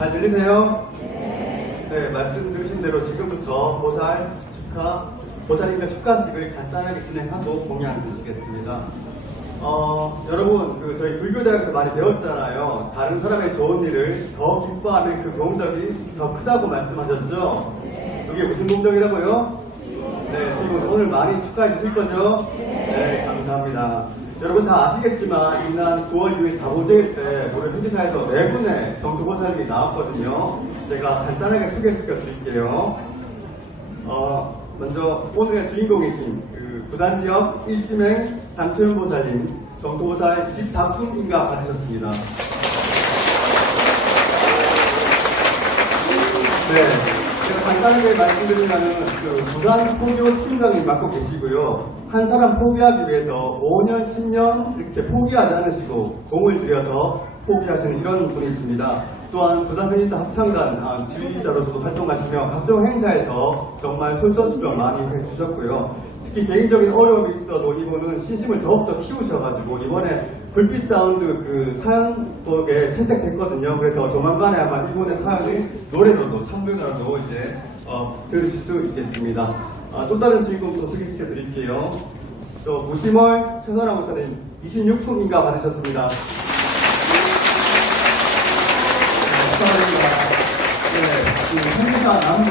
잘 들리세요? 네. 말씀 들으신 대로 지금부터 보살 축하, 보살님과 축하식을 간단하게 진행하고 공양 드시겠습니다. 어, 여러분, 그 저희 불교대학에서 많이 배웠잖아요. 다른 사람의 좋은 일을 더 기뻐하면 그 공덕이 더 크다고 말씀하셨죠? 그게 무슨 공덕이라고요? 네, 지금 오늘 많이 축하해 주실 거죠? 네, 감사합니다. 여러분 다 아시겠지만 지난 9월 6일 다보제일 때 우리 현지사에서 네 분의 정토보살님이 나왔거든요. 제가 간단하게 소개시켜 드릴게요. 어, 먼저 오늘의 주인공이신 그 부산 지역 1심행 장채윤 보살님 정토보살 24품인가 받으셨습니다. 네. 간단하게 말씀드리면은 그 부산 포교 팀장님 맡고 계시고요. 한 사람 포기하기 위해서 5년, 10년 이렇게 포기하지 않으시고 공을 들여서 포기하시는 이런 분이십니다. 또한 부산 페니스 합창단 아, 지휘자로서도 활동하시며 각종 행사에서 정말 솔선수범 많이 해주셨고요. 특히 개인적인 어려움이 있어도 이분은 신심을 더욱더 키우셔가지고 이번에 불빛 사운드 그 사연곡에 채택됐거든요. 그래서 조만간에 아마 이분의 사연을 노래로도 창조가로도 이제 어, 들으실 수 있겠습니다. 아, 또 다른 주인공 또 소개시켜 드릴게요. 또 무심월 최선아 목사님 26품인가 받으셨습니다. 네, 그 행사 남부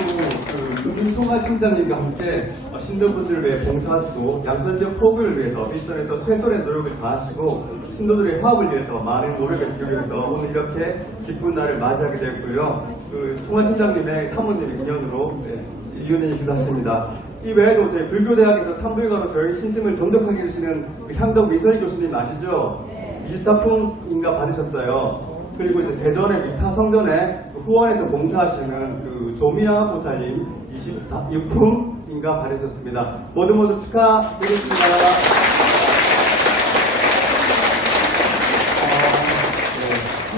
그 금융송화 팀장님과 함께 어, 신도분들을 위해 봉사하시고 양선 지역 포교를 위해서 일선에서 최선의 노력을 다하시고 신도들의 화합을 위해서 많은 노력을 기울여서 오늘 이렇게 기쁜 날을 맞이하게 됐고요. 그 송화 팀장님의 사모님 인연으로 네, 이윤이시기도 하십니다. 이 외에도 저희 불교대학에서 참불가로 저희 신심을 동력하게 해주시는 그 향덕 미설이 교수님 아시죠? 24품인가 받으셨어요. 그리고 이제 대전의 위타 성전에 그 후원에서 봉사하시는 그 조미아 보살님 26품인가 받으셨습니다. 모두 모두 축하드리겠습니다.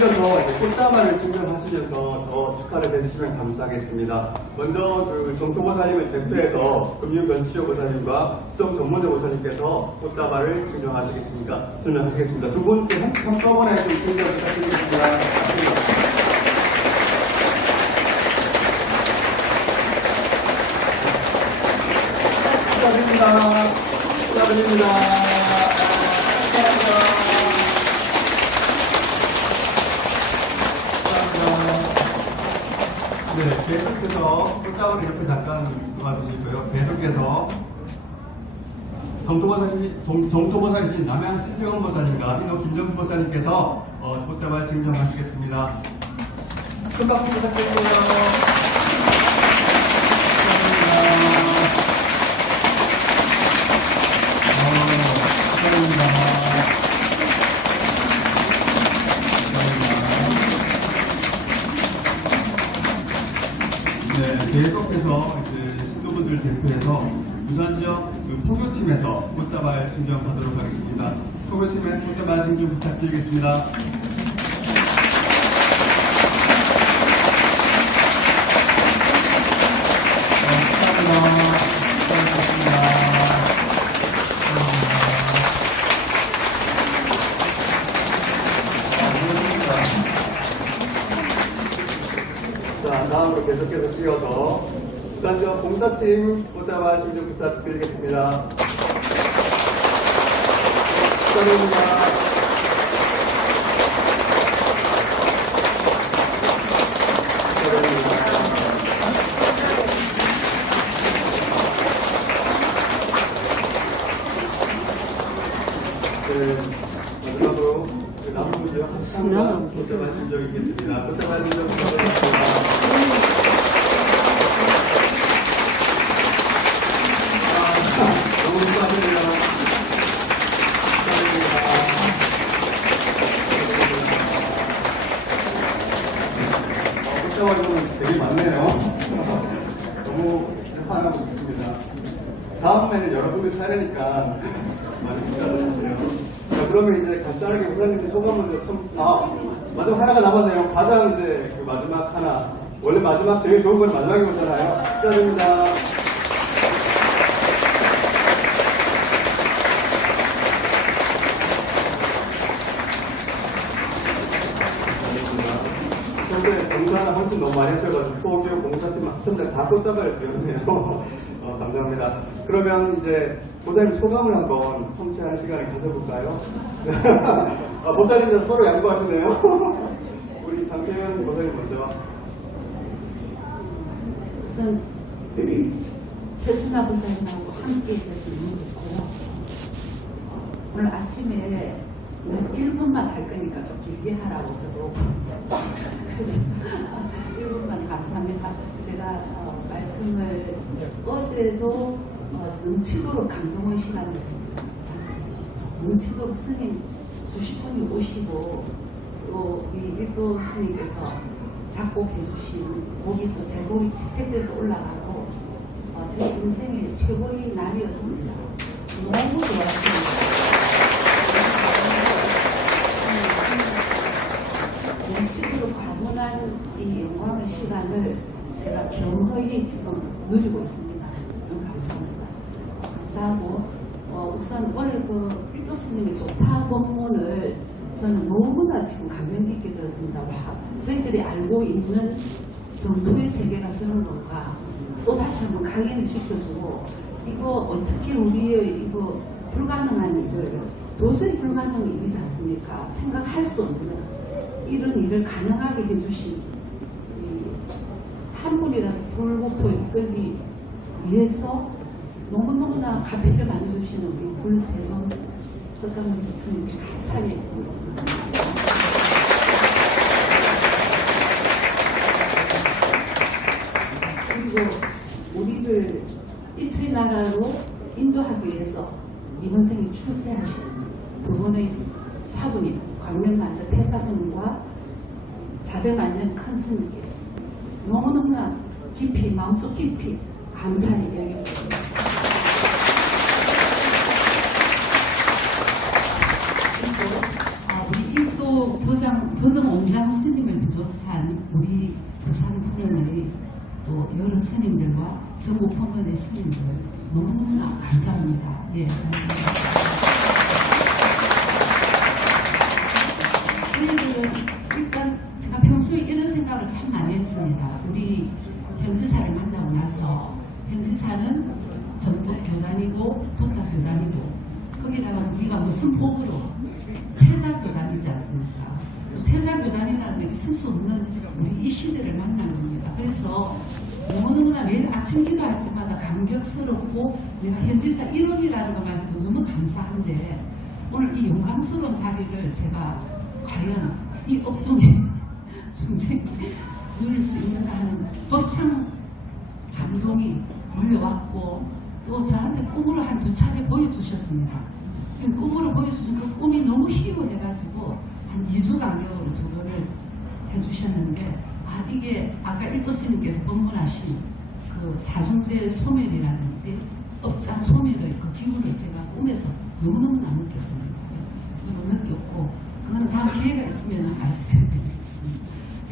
이어서 이제 꽃다발을 증정하시면서 더 축하를 해주시면 감사하겠습니다. 먼저 그 정토보살님을 대표해서 금융변치호 보살님과 수정 전문의 보살님께서 꽃다발을 증정하시겠습니까? 증정하시겠습니다. 두 분께 한- 한꺼번에 좀 증정 부탁드리겠습니다. 축하드립니다. 축하드립니다. 네, 계속해서 꽃다발 이렇게 잠깐 도와주시고요. 계속해서 정토보살님, 정- 정토보살이신 남양 신승원 보살님과 인호 김정수 보살님께서 어, 꽃다발 증정하시겠습니다. 큰 박수 부탁드립니다. 어, 축하드립니다. 축하드립니다. 네, 계속해서 이제 신도분들 대표해서 부산 지역 그 포교팀에서 꽃다발 증정하도록 하겠습니다. 포교팀의 꽃다발 증정 부탁드리겠습니다. 뛰어서 부산지역 봉사팀 꽃다발 증정 부탁드리겠습니다. 축하드립니다. 네, 마지막으로 그 남부 지역 합창단 꽃다발 증정 있겠습니다. 꽃다발 증정 부탁드리겠습니다. 너무 축하드립니다. 축하드립니다. 어, 꽃다발이 되게 많네요. 너무 화나고 있습니다. 다음에는 여러분들 차례니까 많이 축하드려주세요. 자, 그러면 이제 간단하게 부사님들 소감 먼저 좀, 아, 마지막 하나가 남았네요. 가장 이제 그 마지막 하나. 원래 마지막 제일 좋은 건 마지막에 오잖아요. 축하드립니다. 평소에 봉사 말씀 훨씬 너무 많이 하셔가지고 포교 학생들 다 꽃다발을 드렸네요. 어, 감사합니다. 그러면 이제 보살님 소감을 한번 성취할 시간을 가져볼까요? 아, 보살님들 서로 양보하시네요. 우리 장채현 보살님 먼저. 우선 최순아 보살님하고 함께 있어서 너무 좋고요. 오늘 아침에 1분만 할 거니까 좀 길게 하라고 저도 그래서 1분만 감사합니다. 제가 어, 말씀을 어제도 어, 넘치도록 감동의 시간이었습니다. 자, 넘치도록 스님 수십 분이 오시고 또이 일도 스님께서 작곡해 주신 곡이 또 제곡이 채택돼서 올라가고 어, 제 인생의 최고의 날이었습니다. 너무 좋았습니다. 넘치도록 과분한 이 영광의 시간을 제가 겸허히 지금 누리고 있습니다. 너무 감사합니다. 감사하고 어, 우선 오늘 그 스님의 좋다 법문을 저는 너무나 지금 감명 깊게 들었습니다. 와, 저희들이 알고 있는 정도의 세계가 저런 건가 또 다시 한번 각인을 시켜주고 이거 어떻게 우리의 이거 불가능한 일을 도저히 불가능한 일이지 않습니까? 생각할 수 없는 이런 일을 가능하게 해주신 이 한 분이라도 불국토 이끌기 위해서 너무너무나 가비를 많이 주시는 우리 불세종 석가모니 부처님께 감사히 그리고 우리를 이처의 나라로 인도하기 위해서 이번 생에 출세하신 두 분의 사부님 광명만대 태사분과 자제만년 큰 스님께 너무너무나 깊이 마음속 깊이 감사히 여깁니다. 그리고 아, 우리 일도 도장, 도정 원장 스님을 비롯한 우리 부산 포면의 또 여러 스님들과 전국 포면의 스님들 너무나 감사합니다. 예, 감사합니다. 했습니다. 우리 현지사를 만나고 나서 현지사는 전북 교단이고 부타 교단이고 거기다가 우리가 무슨 복으로 태자 교단이지 않습니까? 태자 교단이라는 게 있을 수 없는 우리 이 시대를 만나는 겁니다. 그래서 너무너무나 매일 아침 기도할 때마다 감격스럽고 내가 현지사 1원이라는 것만 해도 너무 감사한데 오늘 이 영광스러운 자리를 제가 과연 이 업동에 중생 누릴 수 있는가 하는 벅찬 감동이 몰려왔고 또 저한테 꿈으로 한 두 차례 보여주셨습니다. 그 꿈으로 보여주신 그 꿈이 너무 희유해가지고 한 2주 간격으로 저거를 해주셨는데 아 이게 아까 일도 스님께서 법문하신 그 사중제 소멸이라든지 업장 소멸의 그 기운을 제가 꿈에서 너무너무 안 느꼈습니다. 너무 느꼈고 그거는 다음 기회가 있으면 말씀해 드리겠습니다.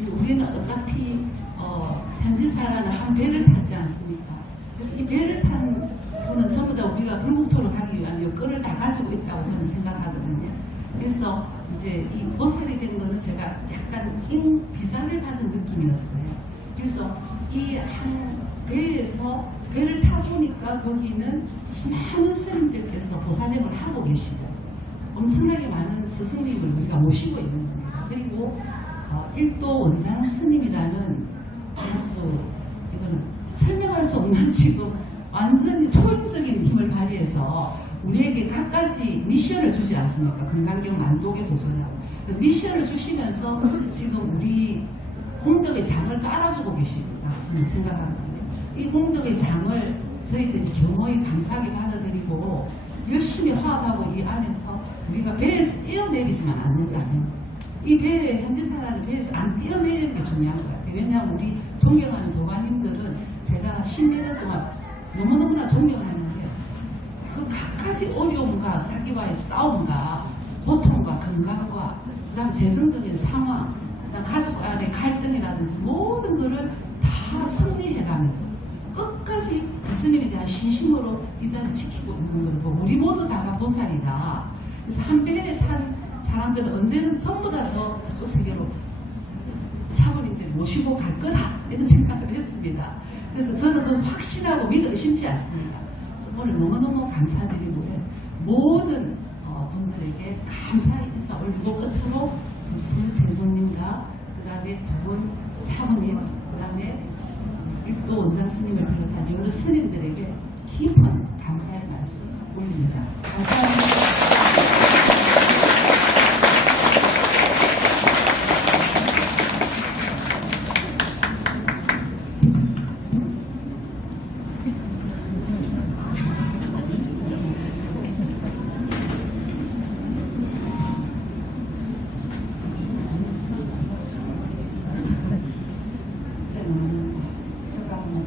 우리는 어차피 어, 현지사라는 한 배를 타지 않습니까? 그래서 이 배를 탄 분은 전부 다 우리가 불국토로 가기 위한 여건을 다 가지고 있다고 저는 생각하거든요. 그래서 이제 이 보살이 된 거는 제가 약간 인 비자를 받은 느낌이었어요. 그래서 이 한 배에서 배를 타보니까 거기는 수많은 스님들께서 보살행을 하고 계시고 엄청나게 많은 스승님을 우리가 모시고 있는 겁니다. 그리고 어, 일도 원장 스님이라는 아주 이거는 설명할 수 없는 지금 완전히 초인적인 힘을 발휘해서 우리에게 갖가지 미션을 주지 않습니까? 건강경 만독의 도전하고 그 미션을 주시면서 지금 우리 공덕의 장을 깔아주고 계십니다. 저는 생각하거든요. 이 공덕의 장을 저희들이 겸허히 감사하게 받아들이고 열심히 화합하고 이 안에서 우리가 배에서 뛰어내리지만 않는다면 이 배에 현지 사람을 배에서 안 뛰어내리는 게 중요한 것 같아요. 왜냐하면 우리 존경하는 도마님들은 제가 10몇 년 동안 너무너무나 존경하는데 그 각가지 어려움과 자기와의 싸움과 고통과 건강과 그다음 재정적인 상황, 그다음 가족 간의 갈등이라든지 모든 것을 다 승리해가면서 끝까지 부처님에 대한 신심으로 이 자리를 지키고 있는 걸 보고 우리 모두 다가 보살이다. 그래서 한 배에 탄 사람들은 언제는 전부 다 저, 저쪽 세계로 사모님들이 모시고 갈 거다 이런 생각을 했습니다. 그래서 저는 확신하고 믿어 의심치 않습니다. 그래서 오늘 너무너무 감사드리고요. 모든 어, 분들에게 감사의 인사 올리고 끝으로 두분세 분님과 그 다음에 두 분 사모님 그 다음에 또 원장 스님을 비롯한 여러 스님들에게 깊은 감사의 말씀 올립니다. 감사합니다. 저는 휴가는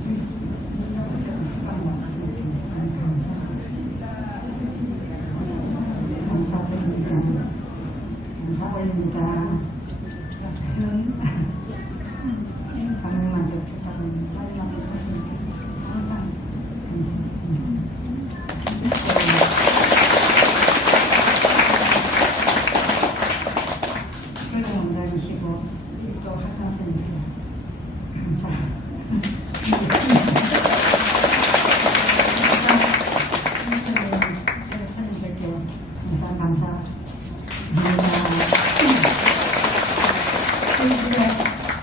휴가는 감사드립니다. 감사 올립니다. 큰 방문만도 회사는 사진만도 컸으니까 항상 감사드립니다. 그런 원장이시고 또 학창스님 감사. 선생님들께 감사 감사.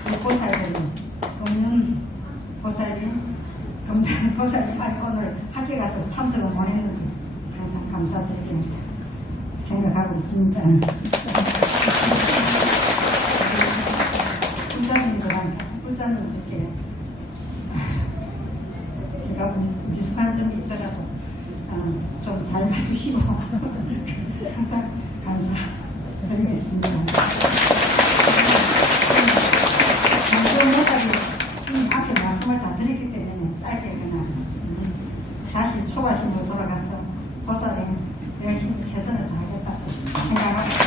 우리 보살들이 없는 보살이 검단 보살이 오늘 가서 참석을 못했는데 항상 감사드리게 생각하고 있습니다. 불자님들한테 불자님들께 제가 미- 미숙한 점이 있더라도 어, 좀잘 봐주시고 항상 감사드리겠습니다. 말씀 못하게 이 앞에 말씀을 다 드렸기 때문에 짧게 그냥 음, 다시 초과심으로 돌아가서 보살에 열심히 최선을 다하겠다고 생각하고 있습니다.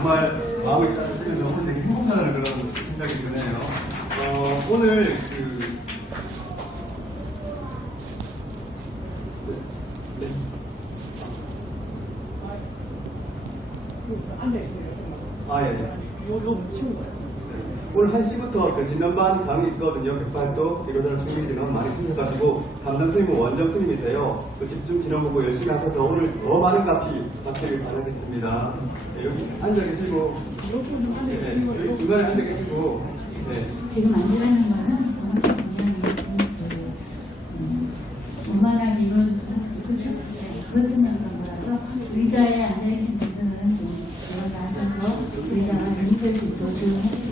정말 마음이 따뜻해서 오늘 되게 행복하다는 그런 생각이 드네요. 어, 오늘 그 아, 예, 예. 오늘 1시부터 그 진원반 강의 있거든요. 백팔도 기로전 승민 진원 많이 참석하시고 담당 스님은 원정 스님이세요. 그 집중 진원 보고 열심히 하셔서 오늘 더 많은 값이 받기를 바라겠습니다. 네, 여기 앉아 계시고 네, 네, 여기 중간에 앉아 계시고 네. 지금 앉아있는 거는 정말 중요한 그, 음, 원만하게 이루어져서 그것을 그것만 그런 거라서 의자에 앉아계신 분들은 좀 일어나셔서 의자가 유입될 수 있도록 조용히 해주세요.